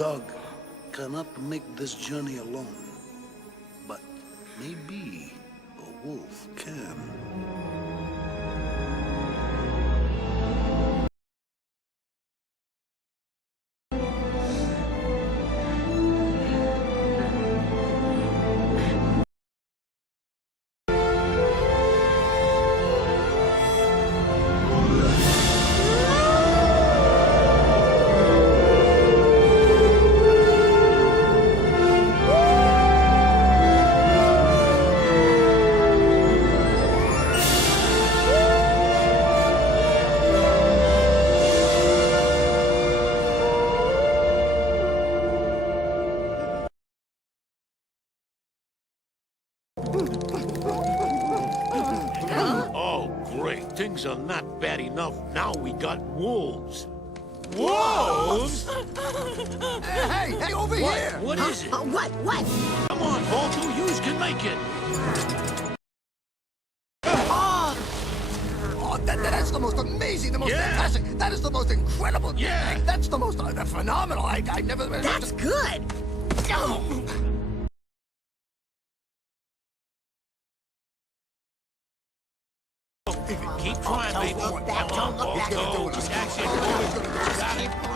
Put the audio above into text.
dog cannot make this journey alone. But maybe a wolf can. Oh, great. Things are not bad enough. Now we got wolves. Wolves? Hey, over here! What is it? What? Come on, Paul. Two yous can make it. Oh, that's the most amazing, the most Yeah. fantastic. That is the most incredible. Yeah. That's the most phenomenal. I never. That's good. Keep trying, baby. Don't look back. Come on, Don't look Paul. back. Go. That's it. Just keep